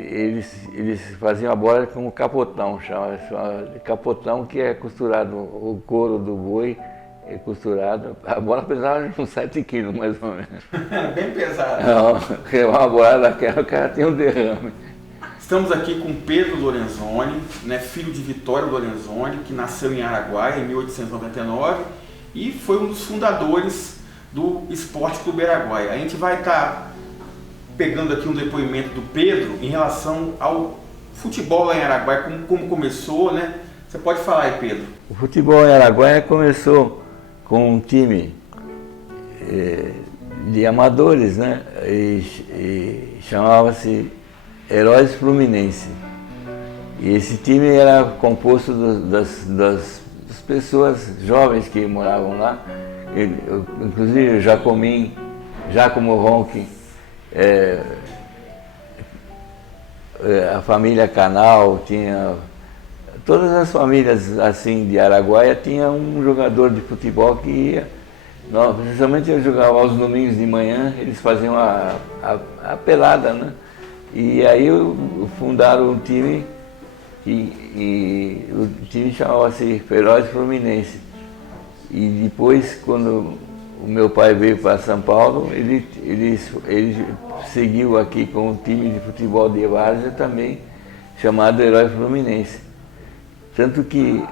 eles faziam a bola com o capotão, chama capotão, que é costurado, o couro do boi é costurado. A bola pesava uns 7 quilos, mais ou menos. Era bem pesado. Não, uma bola daquela, o cara tem um derrame. Estamos aqui com Pedro Lorenzoni, né, filho de Vitório Lorenzoni, que nasceu em Araguaia em 1899 e foi um dos fundadores do Esporte Clube Araguaia. A gente vai estar pegando aqui um depoimento do Pedro em relação ao futebol lá em Araguaia, como começou, né? Você pode falar aí, Pedro. O futebol em Araguaia começou com um time de amadores, né? E chamava-se Heróis Fluminense. E esse time era composto das pessoas jovens que moravam lá, inclusive Giacomo Ronchi, a família Canal, tinha todas as famílias assim de Araguaia tinha um jogador de futebol que ia, principalmente eu jogava aos domingos de manhã, eles faziam a pelada, né? E aí fundaram um time e o time chamava-se Heróis Fluminense. E depois, quando o meu pai veio para São Paulo, ele seguiu aqui com um time de futebol de várzea também, chamado Heróis Fluminense. Tanto que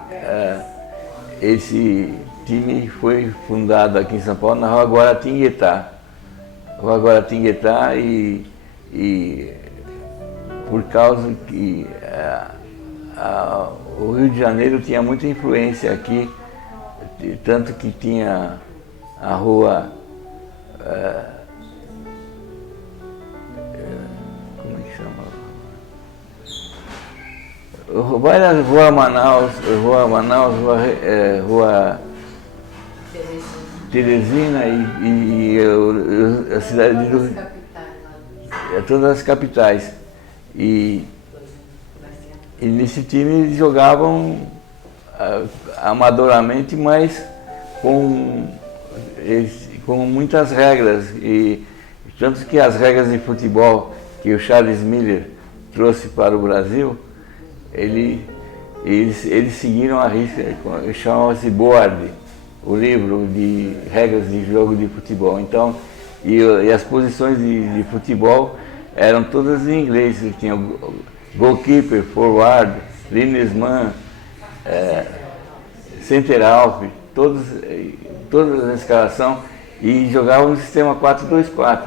esse time foi fundado aqui em São Paulo, na Rua Guaratinguetá. Rua Guaratinguetá e por causa que o Rio de Janeiro tinha muita influência aqui, tanto que tinha a rua, como é que chama? Várias Rua Manaus, Rua Teresina e a cidade do... Todas as capitais. E nesse time eles jogavam amadoramente, mas com muitas regras. E tanto que as regras de futebol que o Charles Miller trouxe para o Brasil, eles seguiram a risca, chamava-se Board, o livro de regras de jogo de futebol. Então, e as posições de futebol eram todas em inglês. Tinha goalkeeper, forward, linesman, center half, todas a escalação, e jogavam no sistema 4-2-4.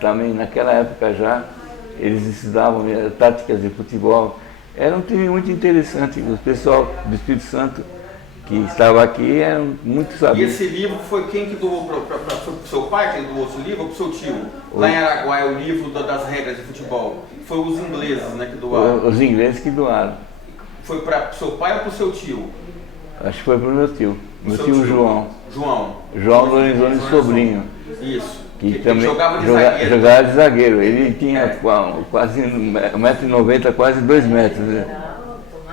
Também naquela época já eles estudavam táticas de futebol. Era um time muito interessante. O pessoal do Espírito Santo que estava aqui eram muito sabidos. E esse livro foi quem que doou para o seu pai, que doou esse livro, ou para o seu tio? Lá em Araguaia, o livro das regras de futebol. Foi os ingleses, né, que doaram? Os ingleses que doaram. Foi para o seu pai ou para o seu tio? Acho que foi para o meu tio. Meu tio João. João Lorenzoni Sobrinho. Isso. Que também jogava de zagueiro. Jogava de zagueiro. Ele tinha quase 1,90 m, quase 2 metros. Né?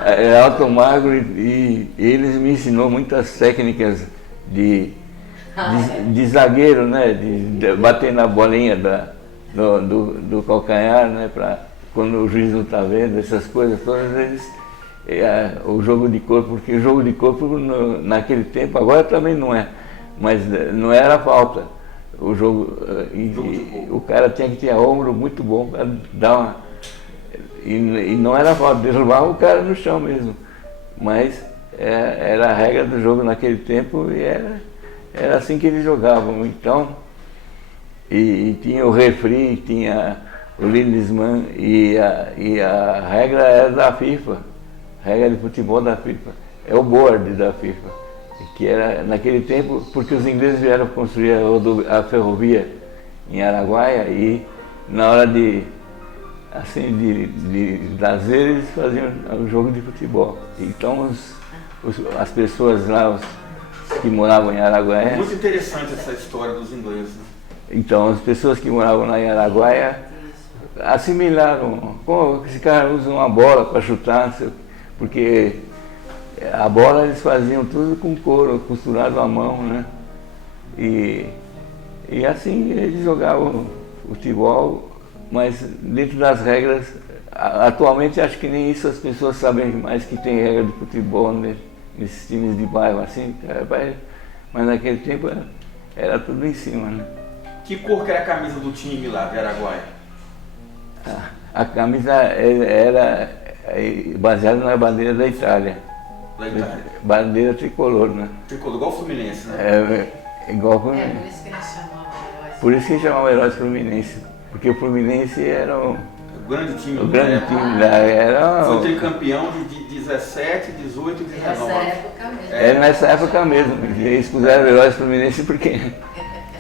Era alto, magro, e eles me ensinou muitas técnicas de zagueiro, né? De bater na bolinha do calcanhar, né? Para quando o juiz não está vendo, essas coisas todas, o jogo de corpo, porque o jogo de corpo naquele tempo, agora também não é, mas não era falta. O jogo, o cara tinha que ter ombro muito bom para dar uma... E não era falta, derrubava o cara no chão mesmo. Mas era a regra do jogo naquele tempo e era assim que eles jogavam. Então, e tinha o refri, tinha o linesman e a regra era da FIFA, a regra de futebol da FIFA. É o board da FIFA, que era naquele tempo, porque os ingleses vieram construir a ferrovia em Araguaia e na hora de lazer, eles faziam o jogo de futebol. Então as pessoas lá que moravam em Araguaia... Muito interessante essa história dos ingleses. Né? Então as pessoas que moravam lá em Araguaia assimilaram. Pô, esse cara usa uma bola para chutar, porque a bola eles faziam tudo com couro, costurado à mão, né? E assim eles jogavam futebol, mas dentro das regras Atualmente acho que nem isso as pessoas sabem mais que tem regra de futebol, né? Nesses times de bairro assim, mas naquele tempo era tudo em cima, né? Que cor que era a camisa do time lá de Araguaia? A camisa era baseada na bandeira da Itália. Da Itália. Bandeira tricolor, né? Tricolor, igual o Fluminense, né? Igual o Fluminense. Por isso que eles chamavam heróis. Por isso que chamavam heróis Fluminense. Porque o Fluminense era O grande time. o grande time da era. Foi tricampeão de 17, 18 e 19. Nessa época mesmo. É nessa época mesmo. Eles puseram heróis Fluminense porque.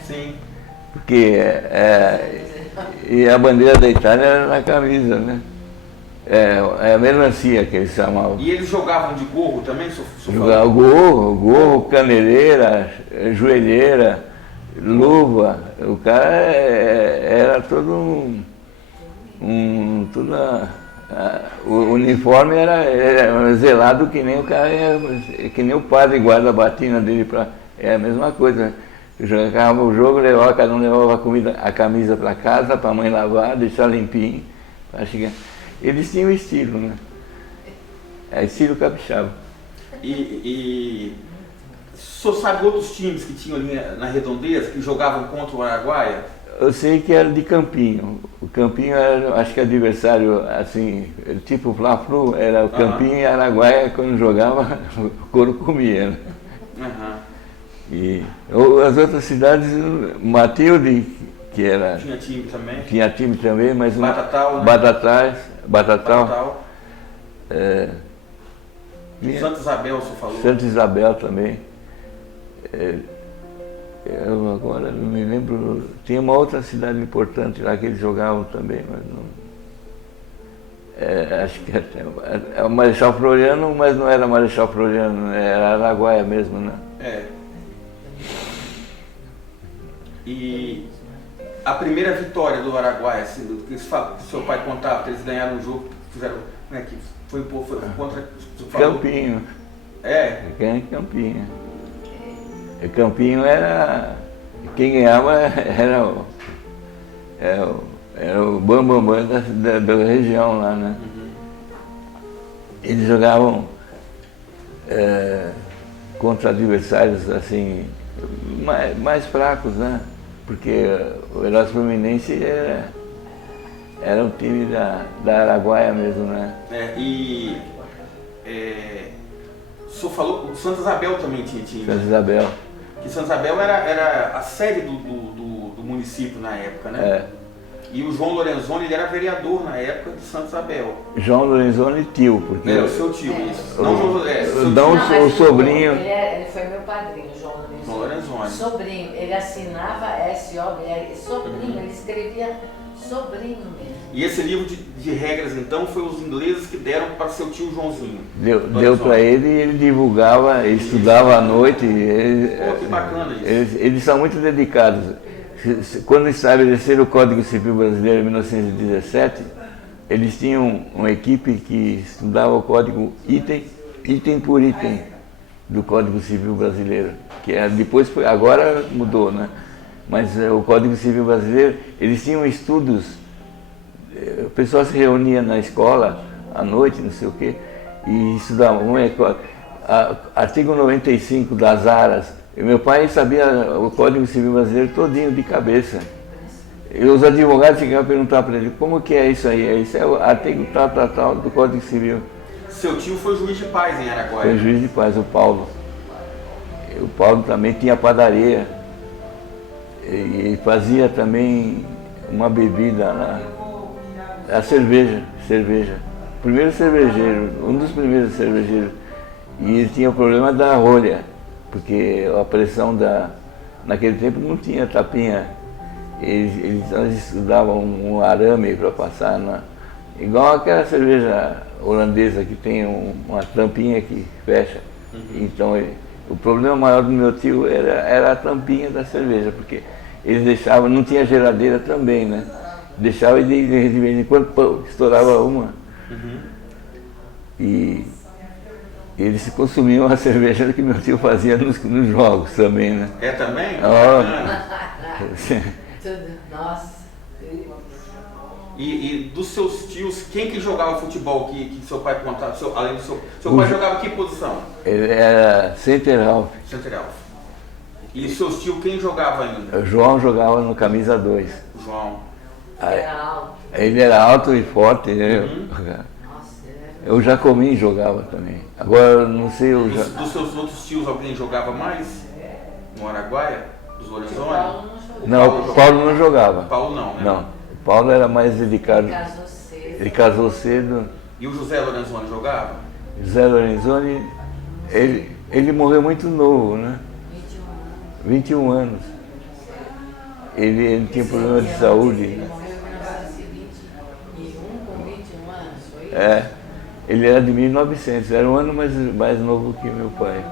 Sim. Porque e a bandeira da Itália era na camisa, né? É a melancia que eles chamavam. E eles jogavam de gorro também? Jogava gorro, caneleira, joelheira, luva. O cara era todo o uniforme era zelado que nem o cara, que nem o padre guarda a batina dele é a mesma coisa. Jogava o jogo, cada um levava a camisa para casa, para a mãe lavar, deixar limpinho. Eles tinham estilo, né? É estilo capixaba. E o senhor sabe outros times que tinham ali na Redondeza, que jogavam contra o Araguaia? Eu sei que era de Campinho. O Campinho era, acho que adversário, assim, tipo Fla-Flu, era o Campinho e Araguaia, quando jogava, o couro comia, né? E as outras cidades, Matilde, que era... Tinha time também? Tinha time também, mas... Batatal, né? Batatal. Santa Isabel, o senhor falou? Santa Isabel também. Eu agora não me lembro... Tinha uma outra cidade importante lá que eles jogavam também, mas não... acho que é o Marechal Floriano, mas não era Marechal Floriano, era Araguaia mesmo, né? E a primeira vitória do Araguaia, assim, do que o seu pai contava, que eles ganharam um jogo, fizeram, né, que foi contra... Campinho. Ganhou em Campinho. E Campinho era... Quem ganhava era o bambambam da região lá, né? Eles jogavam contra adversários assim mais fracos, né? Porque o Heróis Fluminense era um time da Araguaia mesmo, né? O senhor falou que o Santa Isabel também tinha time. Santa Isabel. Que Santa Isabel era a sede do município na época, né? E o João Lorenzoni, ele era vereador na época de Santa Isabel. João Lorenzoni tio, porque... o seu tio, isso. Não, o sobrinho... Ele foi meu padrinho, João Lorenzoni. Sobrinho, ele assinava S-O-B-R, sobrinho, ele escrevia sobrinho mesmo. E esse livro de regras, então, foi os ingleses que deram para seu tio Joãozinho. Deu para ele e ele divulgava, ele estudava à noite. Que bacana isso. Eles são muito dedicados. Quando estabeleceram o Código Civil Brasileiro em 1917, eles tinham uma equipe que estudava o código item por item do Código Civil Brasileiro, que agora mudou, né? Mas o Código Civil Brasileiro, eles tinham estudos, o pessoal se reunia na escola à noite, não sei o quê, e estudavam. Artigo 95 das aras. E meu pai sabia o Código Civil Brasileiro todinho de cabeça. E os advogados chegavam a perguntar para ele, como que é isso aí? Isso é o artigo tal do Código Civil. Seu tio foi juiz de paz em Araguaia? Foi juiz de paz, o Paulo. O Paulo também tinha padaria. E fazia também uma bebida lá, a cerveja. Primeiro cervejeiro, um dos primeiros cervejeiros. E ele tinha o problema da rolha, porque a pressão naquele tempo não tinha tapinha. Eles davam um arame para passar, igual aquela cerveja holandesa que tem uma tampinha que fecha. Então o problema maior do meu tio era a tampinha da cerveja, porque eles deixavam, não tinha geladeira também, né? Deixava e de vez em quando estourava uma. E eles consumiam a cerveja que meu tio fazia nos jogos também, né? Também? Nossa. E dos seus tios, quem que jogava futebol que seu pai contava? Além do seu pai jogava que posição? Ele era center half. Center half. E seus tios, quem jogava ainda? O João jogava no camisa 2. O João. Era alto. Ele era alto e forte, né? Nossa, O Jacomim jogava também. Agora, não sei... Dos seus outros tios, alguém jogava mais? No Araguaia? Dos Lorenzoni? Não, o Paulo não jogava. Paulo não, né? Não, o Paulo era mais dedicado. Casou cedo. Ele casou cedo. E o José Lorenzoni jogava? José Lorenzoni, ele morreu muito novo, né? 21 anos. Ele tinha problema de saúde. Ele morreu em 1921, com 21 anos, foi isso? É, ele era de 1900, era um ano mais novo que meu pai.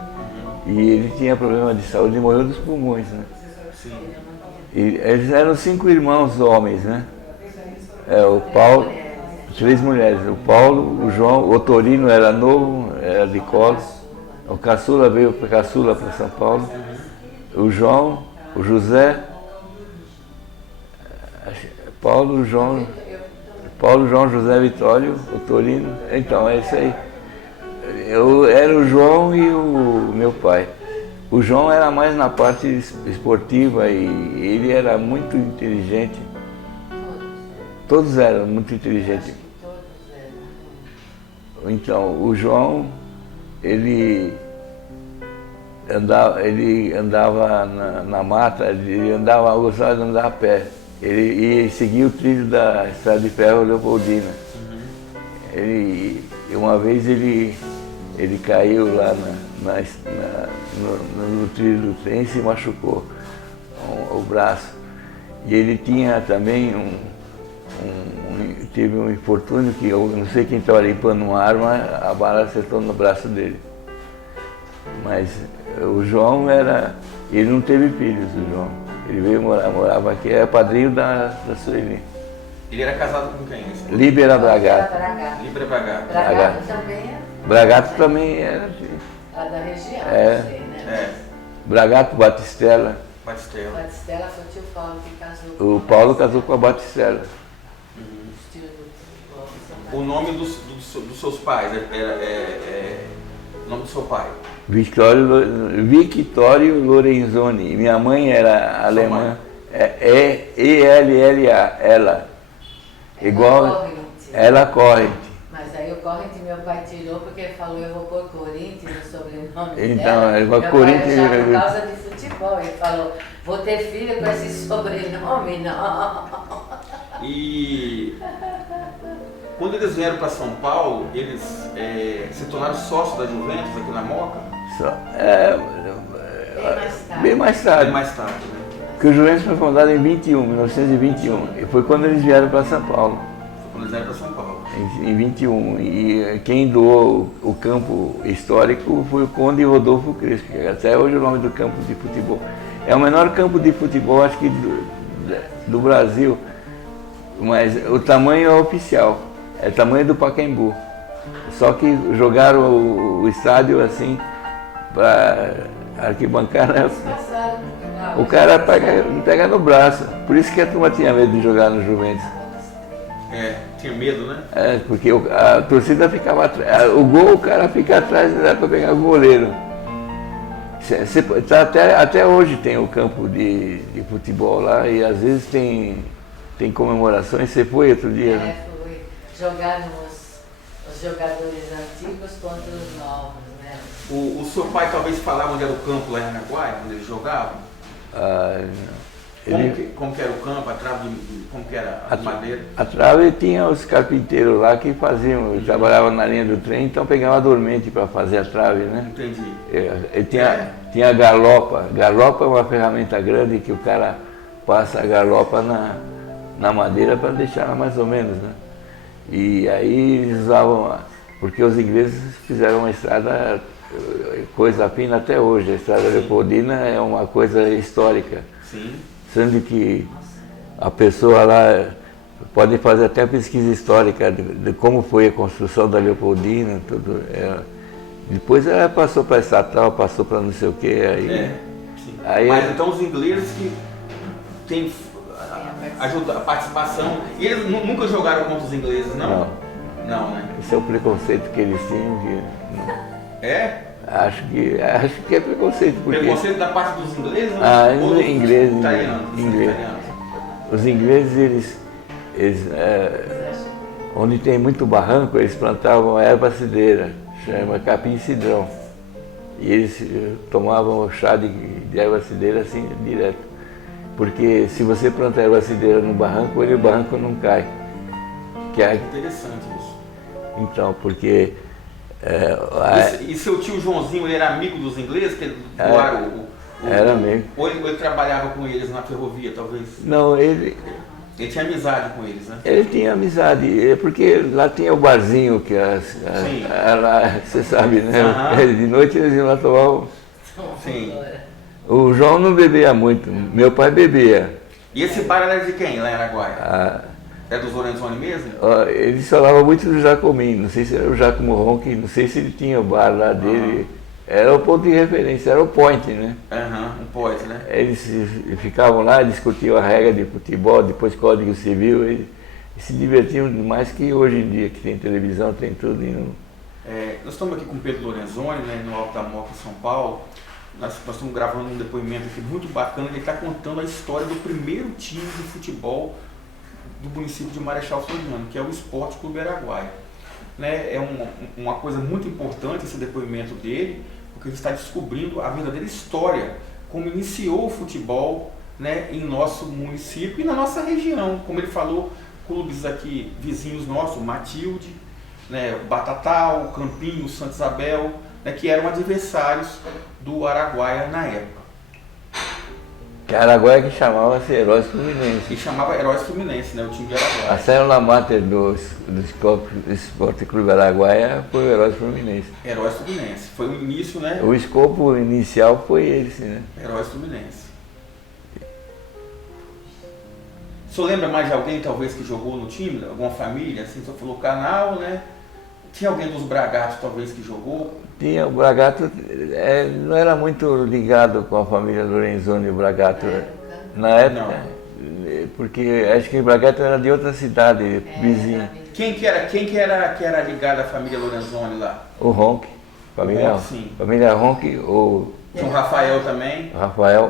E ele tinha problema de saúde e morreu dos pulmões, né? Sim. E eles eram 5 irmãos homens, né? O Paulo, 3 mulheres. O Paulo, o João, o Otorino era novo, era de colo. O Caçula veio para São Paulo. O João, o José, Paulo, João, José Vitório, o Torino. Então, é isso aí. Eu era o João e o meu pai. O João era mais na parte esportiva e ele era muito inteligente. Todos eram muito inteligentes. Então, o João, ele andava na mata, gostava de andar a pé. Ele seguia o trilho da Estrada de Ferro Leopoldina. Uma vez ele caiu lá no trilho do trem e se machucou o braço. E ele tinha também teve um infortúnio que eu não sei quem estava limpando uma arma, a bala acertou no braço dele. Mas o João ele não teve filhos, o João. Ele veio morava aqui, é padrinho da Sueli. Ele era casado com quem? Líbera Bragato. Líbera Bragato. Bragato também é? Bragato também era. Lá da região, É. sei, né? É. Bragato, Batistella. Batistella. Batistella foi o tio Paulo que casou. O Paulo casou com a Batistella. Tio do futebol. O nome dos seus pais o nome do seu pai? Victório Lorenzoni. Minha mãe era alemã. ELLA. Ela. Igual. Ela Corrente. Mas aí o Corrente meu pai tirou porque ele falou, eu vou pôr Corinthians no sobrenome Então, dela. ele Meu vai pai Corinthians. já por causa de futebol. Ele falou, vou ter filho com esse sobrenome, não. E quando eles vieram para São Paulo, eles se tornaram sócios da Juventus aqui na Moca? Bem mais tarde. Bem mais tarde, né? Porque o Juventus foi fundado em 1921. E foi quando eles vieram para São Paulo. Foi quando eles vieram para São Paulo. Em 21. E quem doou o campo histórico foi o Conde Rodolfo Crespo, que até hoje é o nome do campo de futebol. É o menor campo de futebol, acho que do Brasil, mas o tamanho é oficial, é o tamanho do Pacaembu. Só que jogaram o estádio assim, para arquibancada, o cara pega no braço. Por isso que a turma tinha medo de jogar no Juventus. Tinha medo, né? Porque a torcida ficava atrás. O gol, o cara fica atrás, não dá para pegar o goleiro. Até hoje tem o campo de futebol lá e às vezes tem comemorações. Você foi outro dia, né? Fui. Jogaram os jogadores antigos contra os novos, né? O seu pai talvez falava onde era o campo lá em Araguaia, onde eles jogavam? Como que era o campo, a trave, como que era a madeira? A trave tinha os carpinteiros lá que faziam, trabalhavam na linha do trem, então pegava dormente para fazer a trave, né? Entendi. Tinha a galopa. Galopa é uma ferramenta grande que o cara passa a galopa na madeira para deixar ela mais ou menos, né? E aí eles usavam, porque os ingleses fizeram uma estrada, coisa fina até hoje. A estrada Leopoldina é uma coisa histórica. Sim. Sendo que a pessoa lá pode fazer até pesquisa histórica de como foi a construção da Leopoldina, tudo. Depois ela passou para estatal, passou para não sei o quê. Mas então os ingleses que têm Ajuda a participação. E eles nunca jogaram contra os ingleses, não? Não, né? Esse é o preconceito que eles tinham. É? Acho que é preconceito. Porque... Preconceito da parte dos ingleses? Ou ingleses. Italianos. Os ingleses, onde tem muito barranco, eles plantavam erva cidreira, chama capim-cidrão. E eles tomavam chá de erva cidreira assim, direto. Porque se você plantar erva cidreira no barranco, o barranco não cai. Interessante isso. Então, porque... E seu tio Joãozinho, ele era amigo dos ingleses? Era amigo. Ou ele trabalhava com eles na ferrovia, talvez? Não, ele tinha amizade com eles, né? Ele tinha amizade, porque lá tinha o barzinho, que você sabe, né? Uhum. De noite eles iam lá tomar. Sim. O João não bebia muito, meu pai bebia. E esse bar era de quem lá em Araguaia? É dos Lorenzoni mesmo? Ele falava muito do Jacomim, não sei se era o Giacomo Ronchi, não sei se ele tinha o bar lá dele. Era o ponto de referência, era o point, né? Um point, né? Eles ficavam lá, discutiam a regra de futebol, depois Código Civil, e se divertiam mais que hoje em dia, que tem televisão, tem tudo. Nós estamos aqui com o Pedro Lorenzoni, né, no Alto da Moca, São Paulo. Nós estamos gravando um depoimento aqui muito bacana, ele está contando a história do primeiro time de futebol do município de Marechal Floriano, que é o Esporte Clube Araguaia. É uma coisa muito importante esse depoimento dele, porque ele está descobrindo a verdadeira história, como iniciou o futebol, né, em nosso município e na nossa região. Como ele falou, clubes aqui vizinhos nossos, Matilde, né, Batatal, Campinho, Santa Isabel, né, que eram adversários do Araguaia na época. Que Araguaia que chamava-se Heróis Fluminense. E chamava Heróis Fluminense, né, o time de Araguaia. A célula máter do Esporte Clube Araguaia foi o Heróis Fluminense. Heróis Fluminense. Foi o início, né? O escopo inicial foi esse, né? Heróis Fluminense. O senhor lembra mais de alguém, talvez, que jogou no time? Alguma família? Assim, o senhor falou canal, né? Tinha alguém dos Bragatos, talvez, que jogou? Tinha, o Bragato não era muito ligado com a família Lorenzoni e o Bragato. Na época, porque acho que o Bragato era de outra cidade, vizinha. Quem que era ligado à família Lorenzoni lá? O Ronchi, família Ronchi, tinha o Rafael também? Rafael.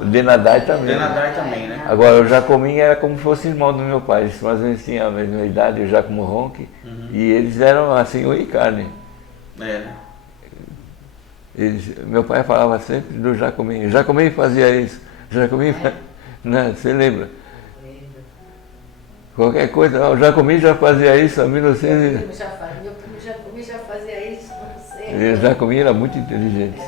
O Denadai também. Denadai também, né? Agora, o Jacomim era como se fosse irmão do meu pai, eles mais ou menos tinham a mesma idade, o Giacomo Ronchi, e eles eram assim, o carne. Meu pai falava sempre do Jacomim. O Jacomim fazia isso. Jacomim, né, você lembra? Qualquer coisa, o Jacomim já fazia isso em 1900. Meu primo já fazia isso, não sei. O Jacomim era muito inteligente.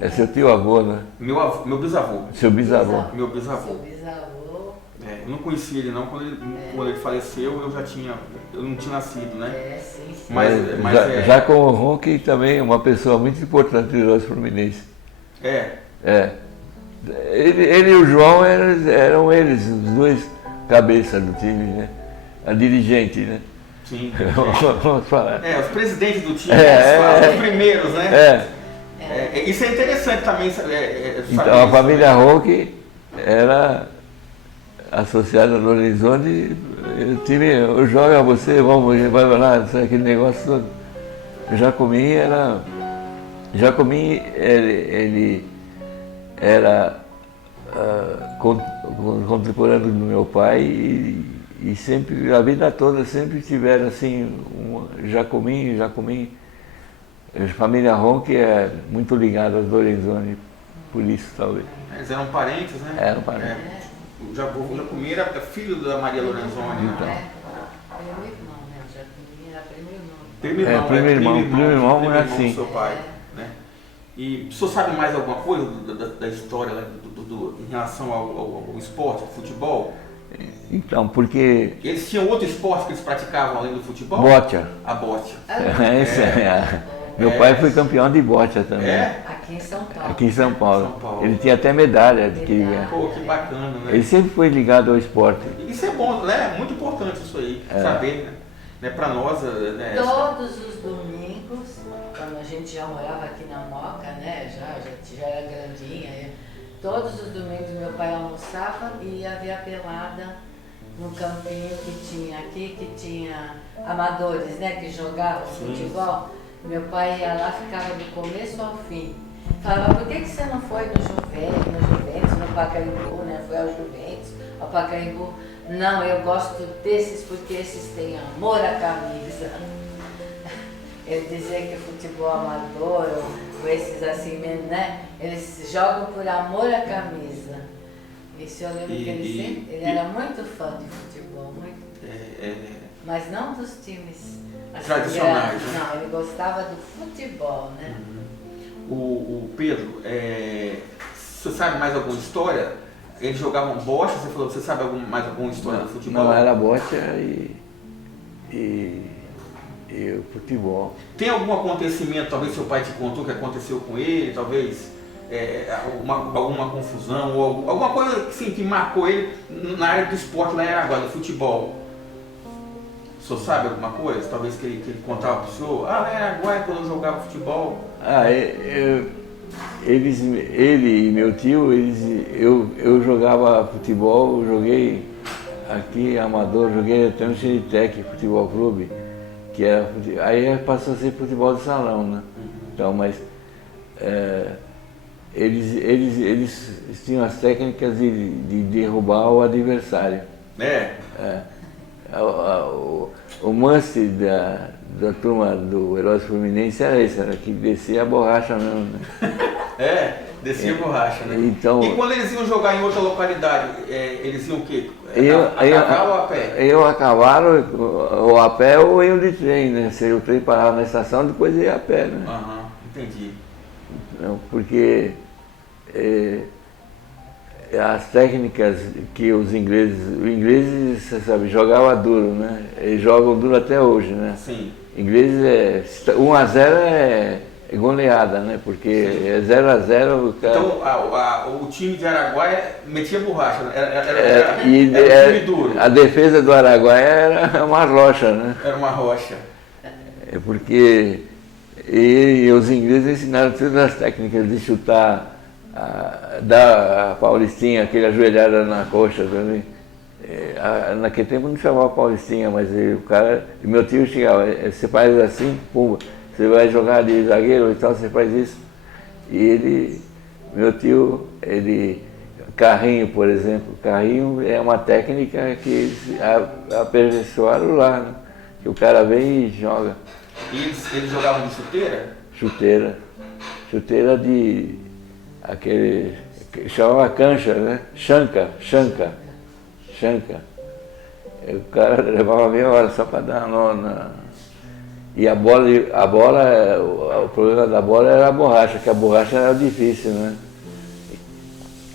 É seu tio avô, né? Meu bisavô. Seu bisavô. Meu bisavô. Seu bisavô. Eu não conhecia ele não, quando ele faleceu eu não tinha nascido, né? Sim. Já com o Ronchi também, uma pessoa muito importante do Heróis Fluminense. Ele e o João eram eles, os dois cabeças do time, né? A dirigente, né? Sim. Vamos falar. Os presidentes do time, os primeiros, né? Isso é interessante também saber. Então a família Ronchi era associada a Lorenzoni, o time, eu jogo a você, vai lá, sabe, aquele negócio todo. Jacomim, ele era contemporâneo do meu pai e sempre, a vida toda, sempre tiveram assim, Jacomim, a família Ronchi é muito ligada aos Lorenzoni, por isso talvez. Eles eram parentes, né? Eram parentes. O Jacomim era filho da Maria Lorenzoni, né? Primo irmão, mas assim. Do seu pai, né? E o senhor sabe mais alguma coisa da história em relação ao esporte, ao futebol? Então, porque... Eles tinham outro esporte que eles praticavam além do futebol? Bocha. A bocha. Meu pai foi campeão de bocha também. Aqui em São Paulo. Aqui em São Paulo. Ele tinha até medalha. Que bacana, né? Ele sempre foi ligado ao esporte. Isso é bom, né? É muito importante isso aí, saber, né? Para nós, né? Todos os domingos, quando a gente já morava aqui na Moca, né? Já era grandinha, Todos os domingos meu pai almoçava e ia ver a pelada no campinho que tinha aqui, que tinha amadores, né, que jogavam futebol. Meu pai ia lá, ficava do começo ao fim. Falava, por que você não foi no Juventus, no Pacaembu, né? Foi ao Juventus, ao Pacaembu. Não, eu gosto desses porque esses têm amor à camisa. Ele dizia que o futebol amador, ou esses assim mesmo, né? Eles jogam por amor à camisa. Isso eu lembro que ele era muito fã de futebol, muito. Mas não dos times assim, tradicionais. Né? Não, ele gostava do futebol, né? O Pedro, você sabe mais alguma história? Eles jogavam bocha, você falou, você sabe mais alguma história do futebol? Não, era bocha e o futebol. Tem algum acontecimento, talvez seu pai te contou que aconteceu com ele, talvez alguma confusão, ou alguma coisa assim, que marcou ele na área do esporte lá em Araguaia, do futebol? O senhor sabe alguma coisa? Talvez que ele contava para o senhor, lá em Araguaia quando eu jogava futebol. Ele e meu tio, eu jogava futebol, joguei aqui amador, joguei até no Xeritec Futebol Clube, que era, aí passou a ser futebol de salão, né? Então, mas eles tinham as técnicas de derrubar o adversário. O must da turma do Heróis Fluminense era esse, era que descia a borracha mesmo, né? Descia a borracha, né? Então, e quando eles iam jogar em outra localidade, eles iam o quê? A cavalo ou a pé? Eu a cavalo, ou a pé, ou iam de trem, né? Se o trem parava na estação, depois ia a pé, né? Entendi. Não, porque as técnicas que os ingleses, você sabe, jogavam duro, né? Eles jogam duro até hoje, né? Sim. Ingleses 1-0 é goleada, né? Porque é 0-0 o cara... Então o time de Araguaia metia borracha, né? Era um time duro. A defesa do Araguaia era uma rocha, né? Era uma rocha. É porque os ingleses ensinaram todas as técnicas de chutar, dar a paulistinha, aquele ajoelhada na coxa também. Naquele tempo não chamava paulistinha, mas meu tio chegava, você faz assim, pumba, você vai jogar de zagueiro e tal, você faz isso. E meu tio, carrinho, por exemplo, carrinho é uma técnica que eles aperfeiçoaram lá, né? Que o cara vem e joga. E eles jogavam de chuteira? Chuteira de aquele que chamava cancha, né? Chanca. O cara levava meia hora só para dar nó na... E a bola, o problema da bola era a borracha, que a borracha era difícil, né?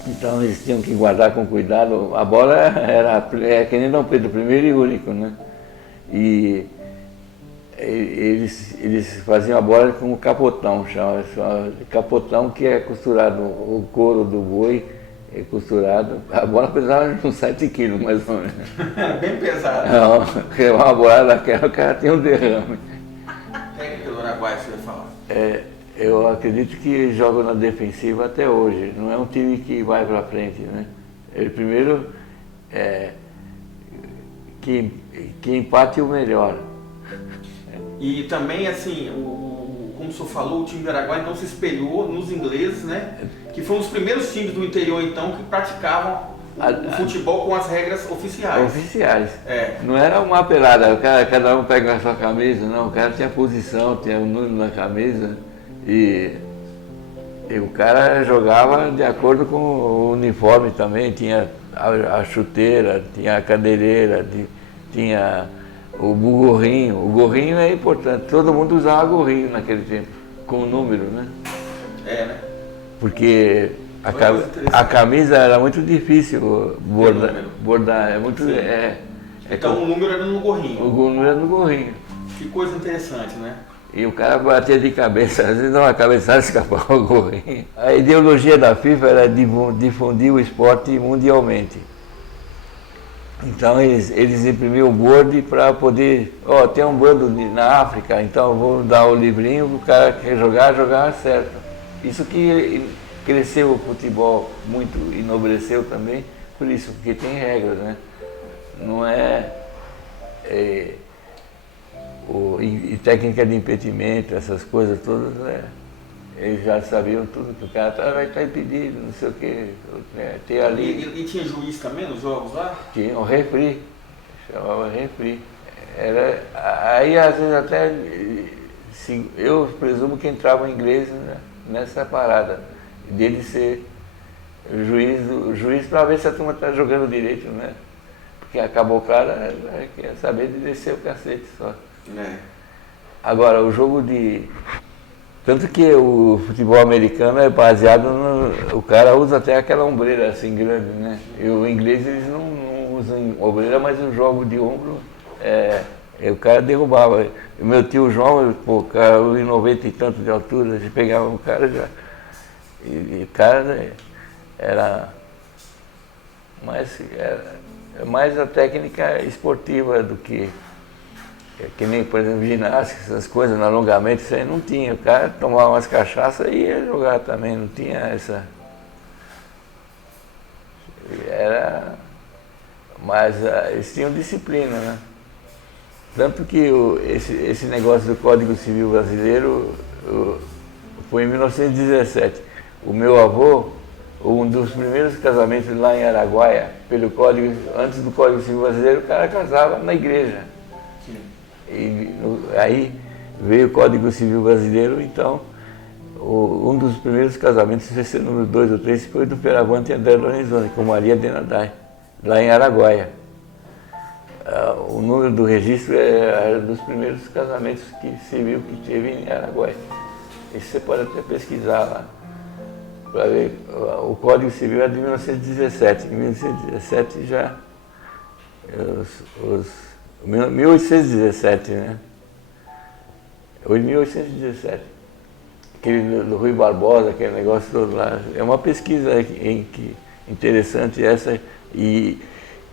Então eles tinham que guardar com cuidado. A bola era que nem Dom Pedro I e único, né? E eles faziam a bola com capotão, chama capotão, que é costurado, o couro do boi é costurado. A bola pesava uns 7 quilos, mais ou menos. Era bem pesado. Não, levar uma bola daquela, o cara tinha um derrame. Técnica do Araguaia, você vai falar? Eu acredito que jogam na defensiva até hoje. Não é um time que vai para frente, né? Ele primeiro que empate o melhor. E também, assim, como o senhor falou, o time do Araguaia então se espelhou nos ingleses, né? Que foram os primeiros times do interior, então, que praticavam o futebol com as regras oficiais. Não era uma pelada, cada um pega a sua camisa, não. O cara tinha posição, tinha um número na camisa e o cara jogava de acordo com o uniforme também. Tinha a chuteira, tinha a cadeireira, tinha o gorrinho. O gorrinho é importante, todo mundo usava gorrinho naquele tempo, com o número, né? Né? Porque a camisa era muito difícil bordar. Então o número era no gorrinho. O número era no gorrinho. Que coisa interessante, né? E o cara batia de cabeça, às vezes dava uma cabeçada e escapava o gorrinho. A ideologia da FIFA era difundir o esporte mundialmente. Então eles imprimiam o board para poder, tem um bando na África, então eu vou dar o livrinho, o cara quer jogar certo. Isso que cresceu o futebol muito, enobreceu também, por isso, porque tem regras, né? Não e técnica de impedimento, essas coisas todas, eles já sabiam tudo, que o cara vai estar impedido, não sei o quê. Tem ali. E tinha juiz também nos jogos lá? Tinha um refri, chamava refri. Aí às vezes até, eu presumo que entrava um inglês, né, nessa parada, dele ser juiz para ver se a turma está jogando direito, né? Porque acabou o cara, quer saber de descer o cacete só. Agora, o jogo de... Tanto que o futebol americano é baseado no... O cara usa até aquela ombreira assim grande, né? E o inglês eles não usam ombreira, mas o jogo de ombro, o cara derrubava. O meu tio João, pô, cara, em 90 e tanto de altura, a gente pegava um cara já... E o cara era mais a técnica esportiva do que nem, por exemplo, ginástica, essas coisas, no alongamento, isso aí não tinha. O cara tomava umas cachaças e ia jogar também, não tinha essa... Mas eles tinham disciplina, né? Tanto que esse negócio do Código Civil Brasileiro foi em 1917. O meu avô, um dos primeiros casamentos lá em Araguaia, antes do Código Civil Brasileiro, o cara casava na igreja. E aí veio o Código Civil Brasileiro, então um dos primeiros casamentos, não sei se é número 2 ou 3, foi do Fioravante André Lorenzoni, com Maria Denadai, lá em Araguaia. O número do registro era dos primeiros casamentos civil que teve em Araguaia. Isso você pode até pesquisar lá, para ver. O Código Civil é de 1917. Em 1917 já 1817, né? Ou em 1817. Aquele do Rui Barbosa, aquele negócio todo lá. É uma pesquisa interessante essa. E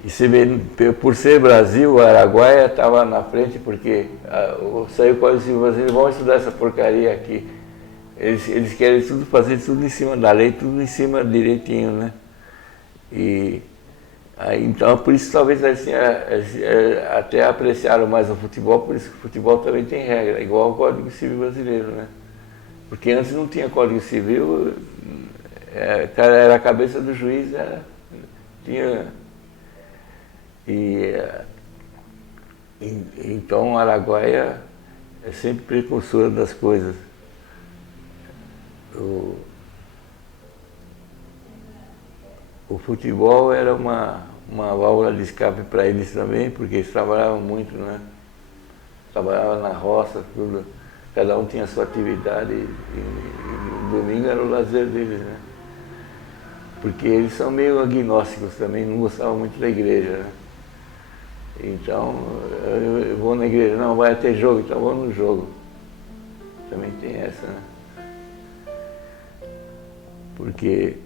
você vê, por ser Brasil, a Araguaia estava na frente, porque saiu o Código Civil Brasileiro, vamos estudar essa porcaria aqui. Eles querem fazer tudo em cima da lei, tudo em cima direitinho, né? Então, por isso talvez assim, até apreciaram mais o futebol, por isso que o futebol também tem regra, igual ao Código Civil Brasileiro, né? Porque antes não tinha Código Civil, cara, era a cabeça do juiz, então Araguaia é sempre precursora das coisas. O futebol era uma válvula de escape para eles também, porque eles trabalhavam muito, né? Trabalhavam na roça, tudo. Cada um tinha a sua atividade e o domingo era o lazer deles, né? Porque eles são meio agnósticos também, não gostavam muito da igreja, né? Então, eu vou na igreja, não, vai ter jogo, então vou no jogo. Também tem essa, né? Porque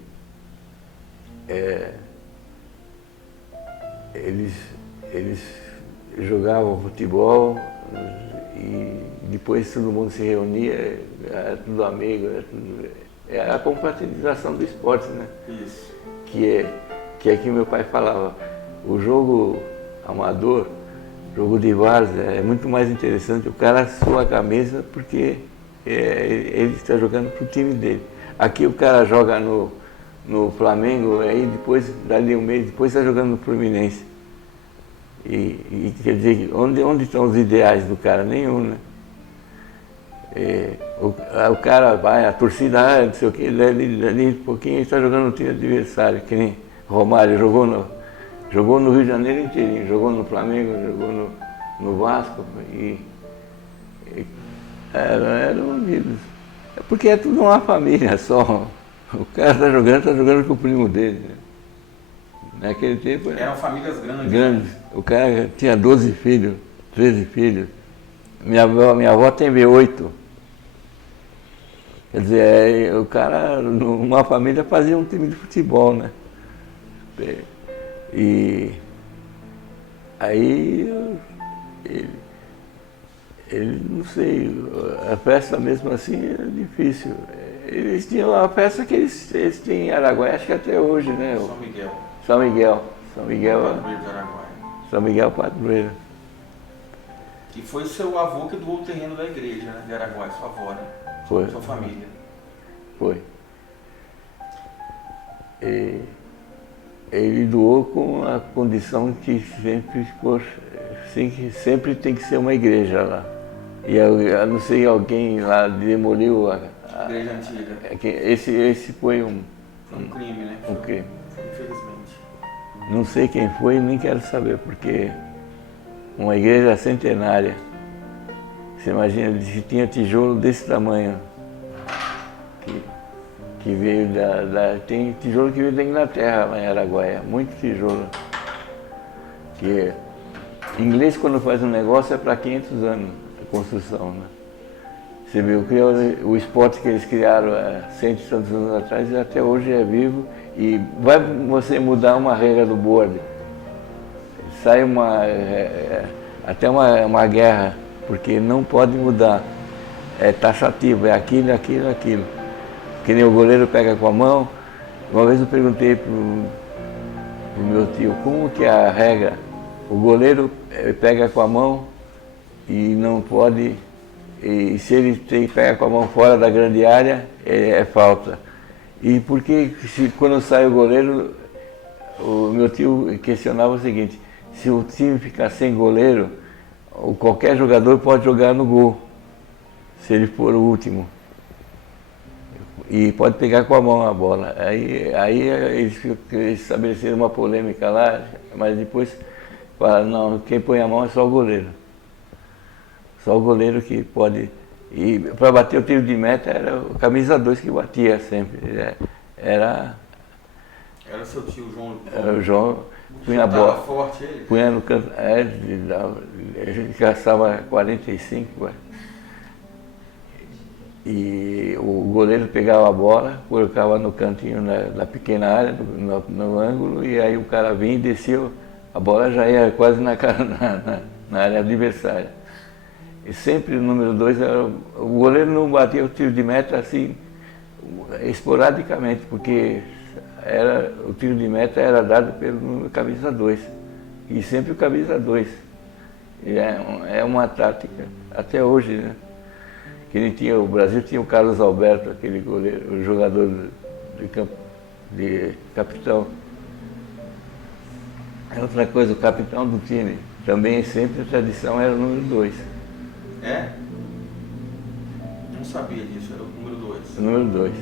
eles jogavam futebol e depois todo mundo se reunia, era tudo amigo, era a confraternização do esporte, né? Isso. Que é que meu pai falava, o jogo amador, jogo de várzea, é muito mais interessante, o cara sua a camisa porque ele está jogando pro time dele. Aqui o cara joga no Flamengo, aí depois, dali um mês, depois está jogando no Fluminense. E quer dizer, onde estão os ideais do cara? Nenhum, né? O cara vai, a torcida, não sei o que, dali um pouquinho ele está jogando no time adversário, que nem Romário jogou no Rio de Janeiro inteirinho, jogou no Flamengo, jogou no Vasco, eram unidos. É porque é tudo uma família só. O cara está jogando com o primo dele. Né? Naquele tempo eram famílias grandes. Grandes. O cara tinha 12 filhos, 13 filhos. Minha avó teve 8. Quer dizer, o cara, numa família, fazia um time de futebol, né? E aí ele não sei, a festa mesmo assim é difícil. Eles tinham uma festa que eles têm em Araguaia, acho que até hoje, né? São Miguel. São Miguel. São Miguel, Padroeiro de Araguaia. São Miguel padroeiro. E foi seu avô que doou o terreno da igreja, né, de Araguaia, sua avó, né? Foi. Sua família. Foi. E ele doou com a condição que sempre tem que ser uma igreja lá. E eu não sei, alguém lá demoliu a Igreja antiga. Esse foi um crime, né? um crime. Infelizmente. Não sei quem foi, nem quero saber, porque uma igreja centenária, você imagina, tinha tijolo desse tamanho, que veio tem tijolo que veio da Inglaterra, lá em Araguaia, muito tijolo. Que inglês, quando faz um negócio, é para 500 anos de construção, né? Você viu, o esporte que eles criaram há 100 e tantos anos atrás, até hoje é vivo. E vai você mudar uma regra do board, sai até uma guerra, porque não pode mudar. É taxativo, é aquilo, aquilo, aquilo. Que nem o goleiro pega com a mão. Uma vez eu perguntei pro meu tio, como que é a regra? O goleiro pega com a mão e não pode, e se ele pega com a mão fora da grande área, é falta. E porque quando sai o goleiro, o meu tio questionava o seguinte, se o time ficar sem goleiro, qualquer jogador pode jogar no gol, se ele for o último. E pode pegar com a mão a bola. Aí eles estabeleceram uma polêmica lá, mas depois falaram, não, quem põe a mão é só o goleiro. Só o goleiro que pode. E para bater o tiro de meta era o camisa 2 que batia sempre. Era seu tio João? Era o João, punha a bola. Forte ele? Punha no canto. A gente caçava 45. E o goleiro pegava a bola, colocava no cantinho na pequena área, no ângulo, e aí o cara vinha e descia, a bola já ia quase na área adversária. E sempre o número 2, o goleiro não batia o tiro de meta assim, esporadicamente, porque o tiro de meta era dado pelo número camisa 2. E sempre o camisa 2. É uma tática, até hoje, né? O Brasil tinha o Carlos Alberto, aquele goleiro, o jogador de capitão. É outra coisa, o capitão do time, também sempre a tradição era o número 2. É? Não sabia disso, era o número 2. O número 2.